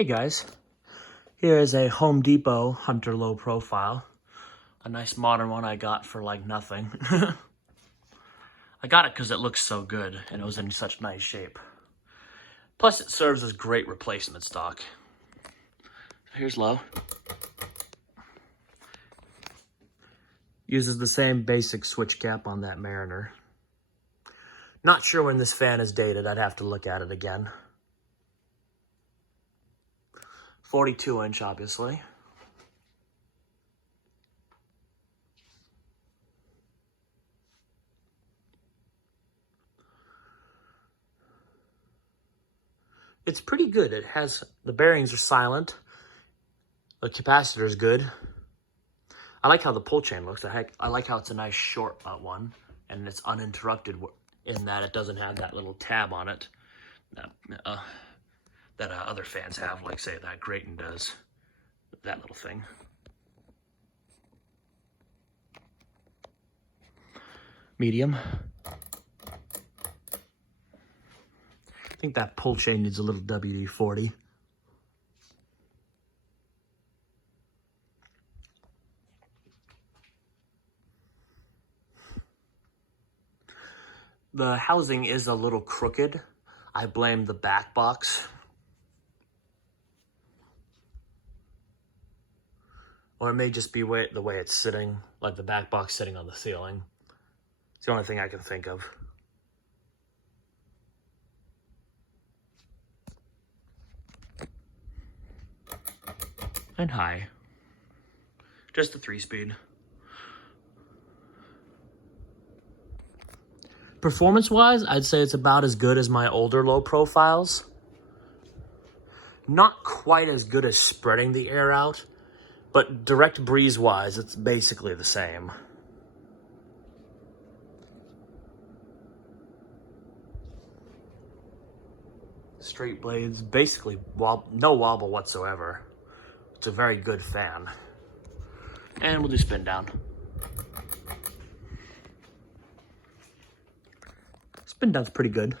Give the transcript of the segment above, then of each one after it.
Hey guys, here is a Home Depot Hunter low profile. A nice modern one I got for like nothing. I got it because it looks so good and it was in such nice shape. Plus it serves as great replacement stock. Here's low. Uses the same basic switch cap on that Mariner. Not sure when this fan is dated, I'd have to look at it again. 42-inch, obviously. It's pretty good. It has, the bearings are silent. The capacitor is good. I like how the pull chain looks. I like how it's a nice short one, and it's uninterrupted in that it doesn't have that little tab on it that other fans have, like say that Graton does. That little thing. Medium. I think that pull chain needs a little WD-40. The housing is a little crooked. I blame the back box. Or it may just be the way it's sitting, like the back box sitting on the ceiling. It's the only thing I can think of. And high. Just a 3-speed. Performance-wise, I'd say it's about as good as my older low profiles. Not quite as good as spreading the air out, but direct breeze-wise, it's basically the same. Straight blades, basically no wobble whatsoever. It's a very good fan. And we'll do spin down. Spin down's pretty good.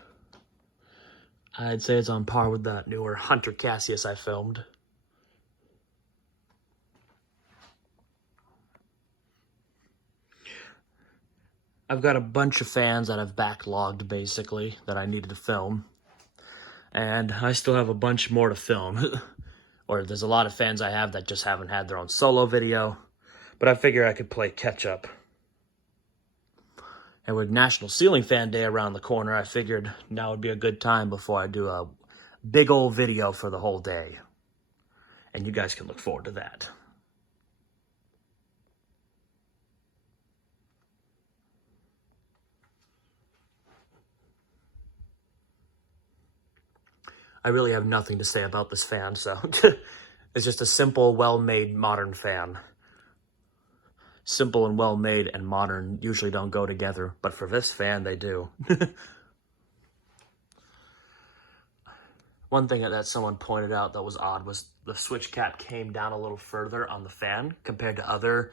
I'd say it's on par with that newer Hunter Cassius I filmed. I've got a bunch of fans that I've backlogged, basically, that I needed to film. And I still have a bunch more to film. Or there's a lot of fans I have that just haven't had their own solo video. But I figure I could play catch up. And with National Ceiling Fan Day around the corner, I figured now would be a good time before I do a big old video for the whole day. And you guys can look forward to that. I really have nothing to say about this fan, so it's just a simple, well-made, modern fan. Simple and well-made and modern usually don't go together, but for this fan, they do. One thing that someone pointed out that was odd was the switch cap came down a little further on the fan compared to other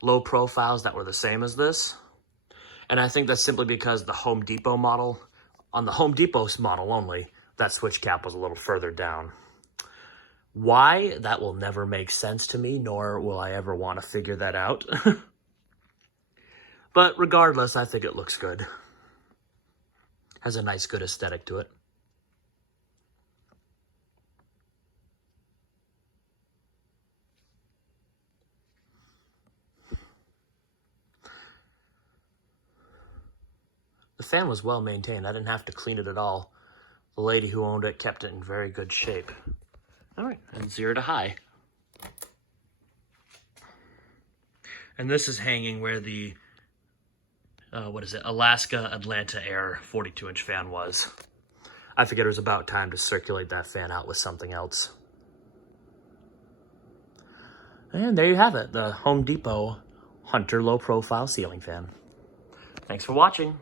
low profiles that were the same as this. And I think that's simply because the Home Depot model, on the Home Depot's model only, that switch cap was a little further down. Why? That will never make sense to me, nor will I ever want to figure that out. But regardless, I think it looks good. Has a nice, good aesthetic to it. The fan was well maintained. I didn't have to clean it at all. The lady who owned it kept it in very good shape. All right, and 0 to high. And this is hanging where the, Alaska Atlanta Air 42-inch fan was. I figured it was about time to circulate that fan out with something else. And there you have it, the Home Depot Hunter low profile ceiling fan. Thanks for watching.